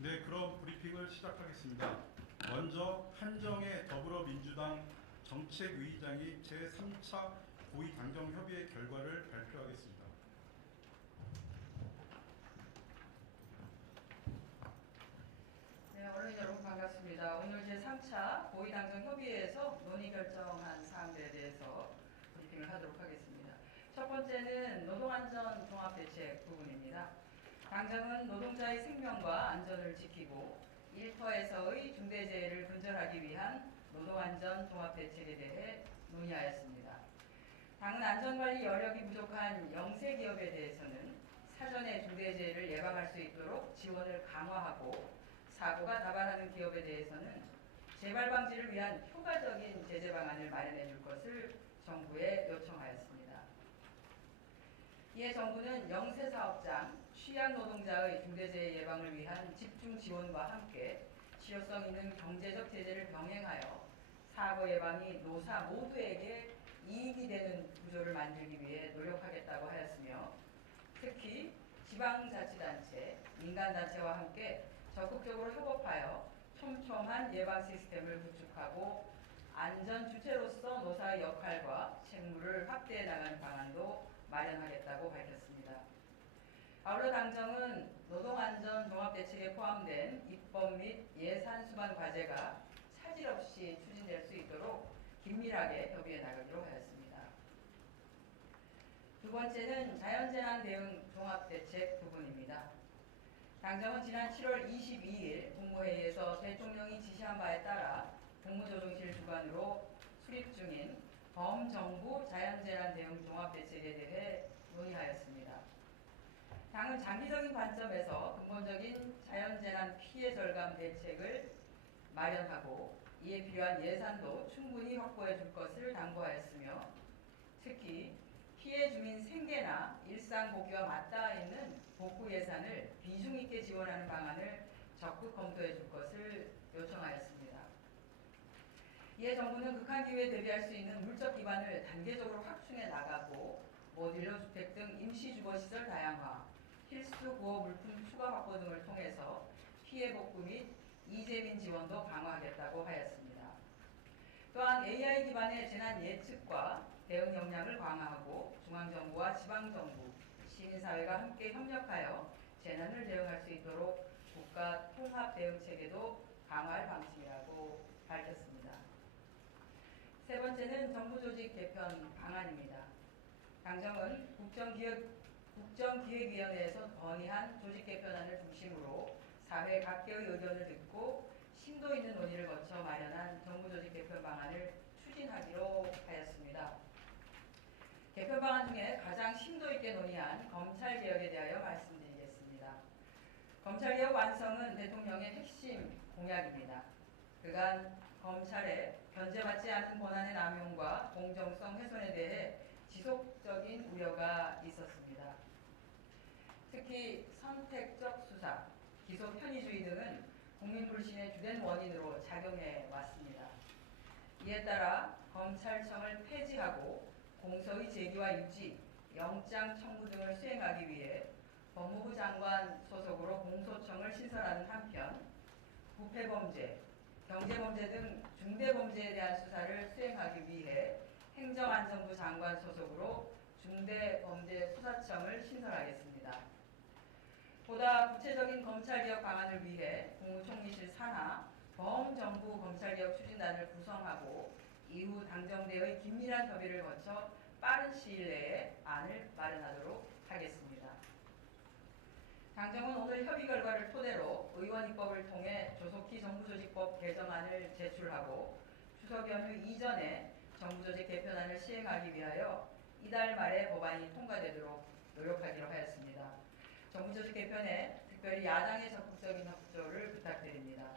네, 그럼 브리핑을 시작하겠습니다. 먼저 한정혜 더불어민주당 정책위의장이 제3차 고위당정협의회 결과를 발표하겠습니다. 네, 언론 여러분 반갑습니다. 오늘 제3차 고위당정협의회에서 논의 결정한 사항들에 대해서 브리핑을 하도록 하겠습니다. 첫 번째는 노동안전 종합대책 부분입니다. 당정은 노동자의 생명과 안전을 지키고 일터에서의 중대재해를 근절하기 위한 노동안전 종합대책에 대해 논의하였습니다. 당은 안전관리 여력이 부족한 영세기업에 대해서는 사전에 중대재해를 예방할 수 있도록 지원을 강화하고 사고가 다발하는 기업에 대해서는 재발 방지를 위한 효과적인 제재 방안을 마련해 줄 것을 정부에 요청하였습니다. 이에 정부는 영세사업장, 취약노동자의 중대재해 예방을 위한 집중 지원과 함께 실효성 있는 경제적 제재를 병행하여 사고 예방이 노사 모두에게 이익이 되는 구조를 만들기 위해 노력하겠다고 하였으며, 특히 지방자치단체, 민간단체와 함께 적극적으로 협업하여 촘촘한 예방 시스템을 구축하고 안전 주체로서 노사의 역할과 책무를 확대해 나가는 방안도 마련하겠다고 밝혔습니다. 아울러 당정은 노동안전 종합대책에 포함된 입법 및 예산 수반 과제가 차질 없이 추진될 수 있도록 긴밀하게 협의해 나가기로 하였습니다. 두 번째는 자연재난 대응 종합대책 부분입니다. 당정은 지난 7월 22일 국무회의에서 대통령이 지시한 바에 따라 국무조정실 주관으로 수립 중인 범정부 자연재난 대응 종합대책에 대해 논의하였습니다. 당은 장기적인 관점에서 근본적인 자연재난 피해 절감 대책을 마련하고 이에 필요한 예산도 충분히 확보해 줄 것을 당부하였으며, 특히 피해 주민 생계나 일상 복귀와 맞닿아 있는 복구 예산을 비중 있게 지원하는 방안을 적극 검토해 줄 것을 요청하였습니다. 이에 정부는 극한 기후에 대비할 수 있는 물적 기반을 단계적으로 확충해 나가고 모듈러 주택 등 임시주거시설 다양화, 필수 구호 물품 추가 확보 등을 통해서 피해 복구 및 이재민 지원도 강화하겠다고 하였습니다. 또한 AI 기반의 재난 예측과 대응 역량을 강화하고 중앙정부와 지방정부, 시민사회가 함께 협력하여 재난을 대응할 수 있도록 국가 통합 대응 체계도 강화할 방침이라고 밝혔습니다. 세 번째는 정부 조직 개편 방안입니다. 당정은 국정기획위원회에서 건의한 조직 개편안을 중심으로 사회 각계의 의견을 듣고 심도 있는 논의를 거쳐 마련한 정부 조직 개편 방안을 추진하기로 하였습니다. 개편 방안 중에 가장 심도 있게 논의한 검찰개혁에 대하여 말씀드리겠습니다. 검찰개혁 완성은 대통령의 핵심 공약입니다. 그간 검찰의 견제받지 않은 권한의 남용과 공정성 훼손에 대해 지속적인 우려가 있었습니다. 특히 선택적 수사, 기소 편의주의 등은 국민 불신의 주된 원인으로 작용해 왔습니다. 이에 따라 검찰청을 폐지하고 공소의 제기와 유지, 영장 청구 등을 수행하기 위해 법무부 장관 소속으로 공소청을 신설하는 한편, 부패범죄, 경제범죄 등 중대범죄에 대한 수사를 수행하기 위해 행정안전부 장관 소속으로 중대범죄수사청을 신설하겠습니다. 보다 구체적인 검찰개혁 방안을 위해 국무총리실 산하 범정부 검찰개혁 추진단을 구성하고 이후 당정대의 긴밀한 협의를 거쳐 빠른 시일 내에 안을 마련하도록 하겠습니다. 당정은 오늘 협의 결과를 토대로 의원 입법을 통해 조속히 정부조직법 개정안을 제출하고 추석 연휴 이전에 정부조직 개편안을 시행하기 위하여 이달 말에 법안이 통과되도록 노력하기로 하였습니다. 정부조직 개편에 특별히 야당의 적극적인 협조를 부탁드립니다.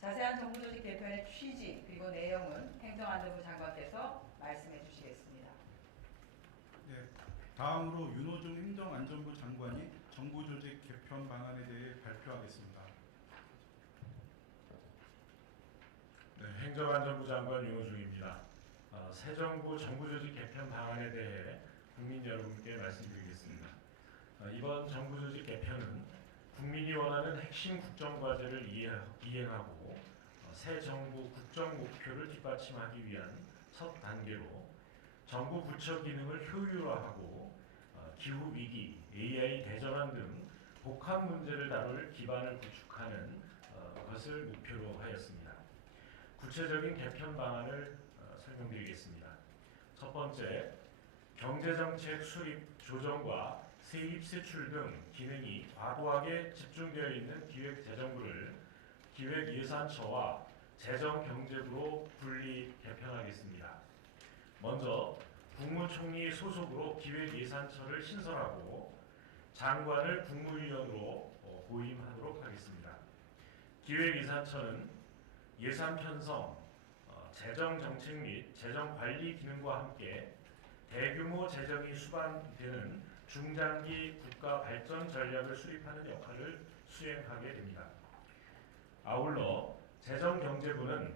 자세한 정부조직 개편의 취지 그리고 내용은 행정안전부 장관께서 말씀해 주시겠습니다. 네, 다음으로 윤호중 행정안전부 장관이 정부조직 개편 방안에 대해 발표하겠습니다. 네, 행정안전부 장관 윤호중입니다. 새 정부 정부조직 개편 방안에 대해 국민 여러분께 말씀드리겠습니다. 이번 정부조직 개편은 국민이 원하는 핵심 국정과제를 이행하고 새 정부 국정 목표를 뒷받침하기 위한 첫 단계로 정부 부처 기능을 효율화하고 기후 위기, AI 대전환 등 복합 문제를 다룰 기반을 구축하는 것을 목표로 하였습니다. 구체적인 개편 방안을 설명드리겠습니다. 첫 번째, 경제정책 수립 조정과 세입 세출 등 기능이 과도하게 집중되어 있는 기획재정부를 기획예산처와 재정경제부로 분리 개편하겠습니다. 먼저 국무총리 소속으로 기획예산처를 신설하고 장관을 국무위원으로 보임하도록 하겠습니다. 기획예산처는 예산 편성, 재정정책 및 재정관리 기능과 함께 대규모 재정이 수반되는 중장기 국가 발전 전략을 수립하는 역할을 수행하게 됩니다. 아울러 재정경제부는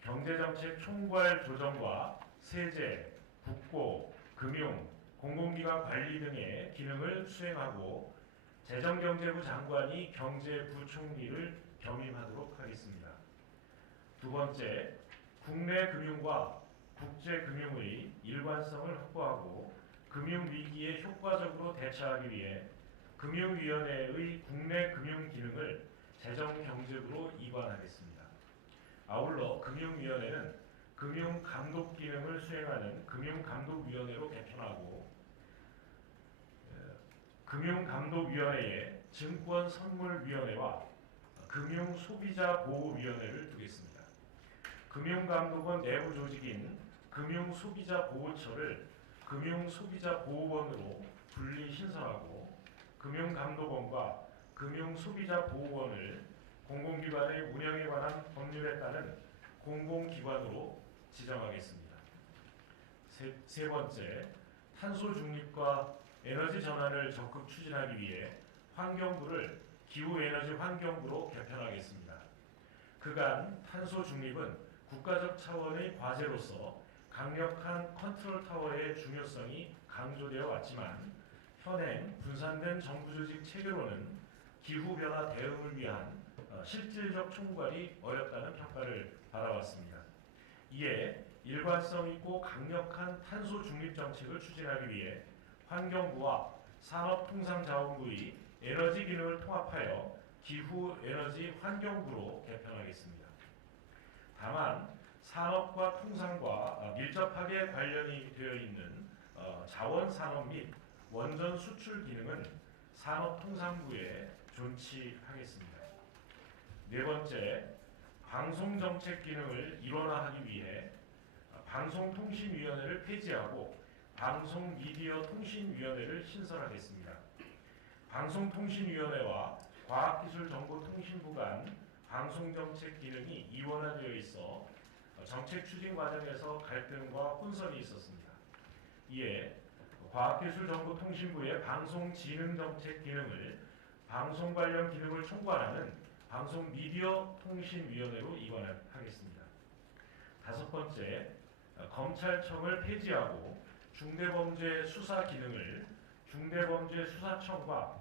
경제정책 총괄 조정과 세제, 국고, 금융, 공공기관 관리 등의 기능을 수행하고 재정경제부 장관이 경제부총리를 겸임하도록 하겠습니다. 두 번째, 국내 금융과 국제 금융의 일관성을 확보하고 금융위기에 효과적으로 대처하기 위해 금융위원회의 국내 금융 기능을 재정경제부로 이관하겠습니다. 아울러 금융위원회는 금융감독 기능을 수행하는 금융감독위원회로 개편하고 금융감독위원회에 증권선물위원회와 금융소비자보호위원회를 두겠습니다. 금융감독원 내부 조직인 금융소비자보호처를 금융소비자보호원으로 분리 신설하고 금융감독원과 금융소비자보호원을 공공기관의 운영에 관한 법률에 따른 공공기관으로 지정하겠습니다. 세 번째, 탄소 중립과 에너지 전환을 적극 추진하기 위해 환경부를 기후에너지 환경부로 개편하겠습니다. 그간 탄소 중립은 국가적 차원의 과제로서 강력한 컨트롤 타워의 중요성이 강조되어 왔지만 현행 분산된 정부 조직 체계로는 기후변화 대응을 위한 실질적 총괄이 어렵다는 평가를 받아왔습니다. 이에 일관성 있고 강력한 탄소 중립 정책을 추진하기 위해 환경부와 산업통상자원부의 에너지 기능을 통합하여 기후에너지 환경부로 개편하겠습니다. 다만 산업과 통상과 밀접하게 관련이 되어 있는 자원산업 및 원전 수출 기능은 산업통상부에 존치하겠습니다. 네 번째, 방송정책 기능을 일원화하기 위해 방송통신위원회를 폐지하고 방송미디어통신위원회를 신설하겠습니다. 방송통신위원회와 과학기술정보통신부 간 방송정책 기능이 이원화되어 있어 정책 추진 과정에서 갈등과 혼선이 있었습니다. 이에 과학기술정보통신부의 방송진흥정책 기능을 방송 관련 기능을 총괄하는 방송미디어통신위원회로 이관하겠습니다. 다섯 번째, 검찰청을 폐지하고 중대범죄 수사 기능을 중대범죄수사청과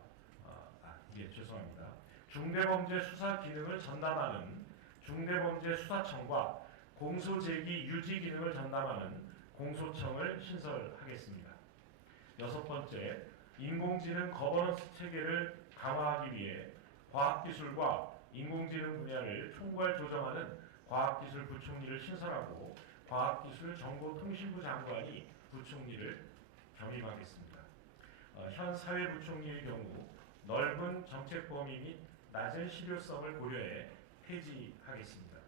중대범죄 수사 기능을 전담하는 중대범죄수사청과 공소제기 유지 기능을 전담하는 공소청을 신설하겠습니다. 여섯 번째, 인공지능 거버넌스 체계를 강화하기 위해 과학기술과 인공지능 분야를 총괄 조정하는 과학기술부총리를 신설하고 과학기술정보통신부 장관이 부총리를 겸임하겠습니다. 현 사회부총리의 경우 넓은 정책 범위 및 낮은 실효성을 고려해 폐지하겠습니다.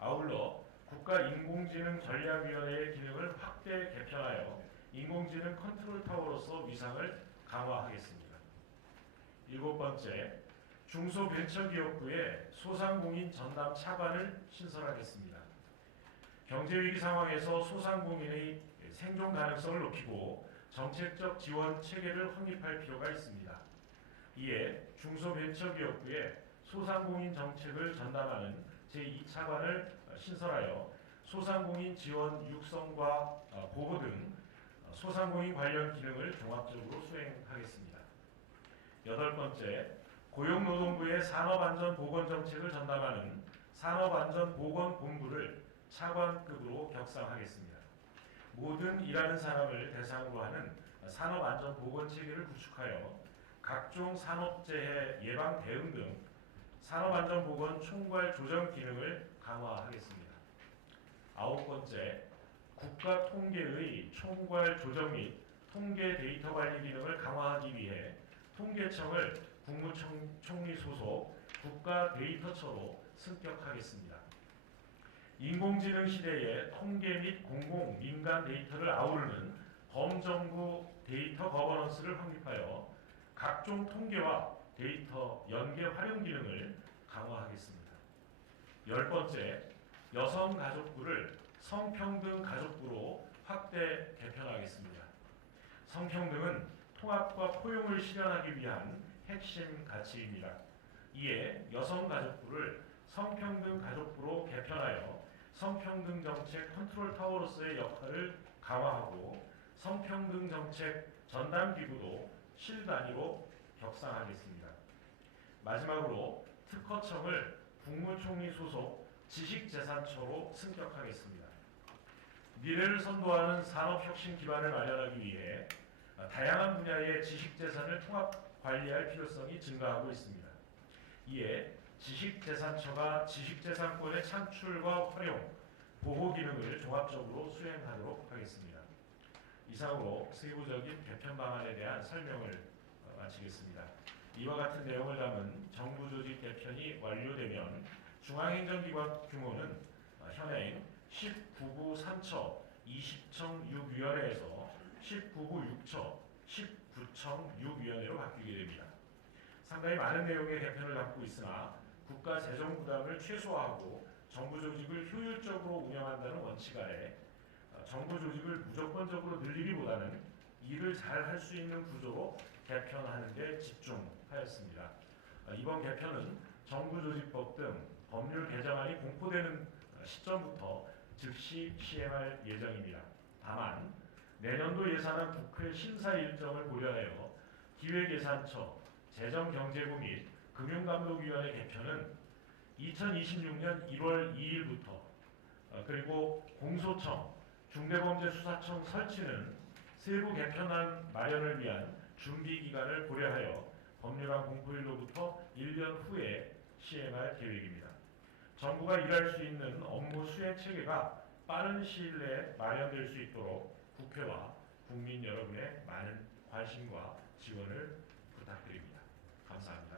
아울러 국가인공지능전략위원회의 기능을 확대 개편하여 인공지능 컨트롤 타워로서 위상을 강화하겠습니다. 일곱 번째, 중소벤처기업부의 소상공인 전담 차관을 신설하겠습니다. 경제위기 상황에서 소상공인의 생존 가능성을 높이고 정책적 지원 체계를 확립할 필요가 있습니다. 이에 중소벤처기업부에 소상공인 정책을 전담하는 제2차관을 신설하여 소상공인 지원 육성과 보호 등 소상공인 관련 기능을 종합적으로 수행하겠습니다. 여덟 번째, 고용노동부의 산업안전보건정책을 전담하는 산업안전보건본부를 차관급으로 격상하겠습니다. 모든 일하는 사람을 대상으로 하는 산업안전보건체계를 구축하여 각종 산업재해 예방 대응 등 산업안전보건 총괄 조정 기능을 강화하겠습니다. 9번째, 국가통계의 총괄 조정 및 통계 데이터 관리 기능을 강화하기 위해 통계청을 국무총리 소속 국가데이터처로 승격하겠습니다. 인공지능 시대의 통계 및 공공 민간 데이터를 아우르는 범정부 데이터 거버넌스를 확립하여 각종 통계와 데이터 연계 활용 기능을 강화하겠습니다. 10번째, 여성가족부를 성평등 가족부로 확대 개편하겠습니다. 성평등은 통합과 포용을 실현하기 위한 핵심 가치입니다. 이에 여성가족부를 성평등 가족부로 개편하여 성평등 정책 컨트롤 타워로서의 역할을 강화하고 성평등 정책 전담기구도 실단위로 격상하겠습니다. 마지막으로 특허청을 국무총리 소속 지식재산처로 승격하겠습니다. 미래를 선도하는 산업혁신 기반을 마련하기 위해 다양한 분야의 지식재산을 통합 관리할 필요성이 증가하고 있습니다. 이에 지식재산처가 지식재산권의 창출과 활용, 보호 기능을 종합적으로 수행하도록 하겠습니다. 이상으로 세부적인 개편 방안에 대한 설명을 마치겠습니다. 이와 같은 내용을 담은 정부 조직 개편이 완료되면 중앙행정기관 규모는 현행 19부 3처 20청 6위원회에서 19부 6처 19청 6위원회로 바뀌게 됩니다. 상당히 많은 내용의 개편을 담고 있으나 국가 재정 부담을 최소화하고 정부 조직을 효율적으로 운영한다는 원칙 아래 정부 조직을 무조건적으로 늘리기보다는 일을 잘 할 수 있는 구조로 개편하는 데 집중하였습니다. 이번 개편은 정부조직법 등 법률 개정안이 공포되는 시점부터 즉시 시행할 예정입니다. 다만 내년도 예산안 국회 심사 일정을 고려하여 기획예산처, 재정경제부 및 금융감독위원회 개편은 2026년 1월 2일부터 그리고 공소청, 중대범죄수사청 설치는 세부 개편안 마련을 위한 준비 기간을 고려하여 법률안 공포일로부터 1년 후에 시행할 계획입니다. 정부가 일할 수 있는 업무 수행 체계가 빠른 시일 내에 마련될 수 있도록 국회와 국민 여러분의 많은 관심과 지원을 부탁드립니다. 감사합니다.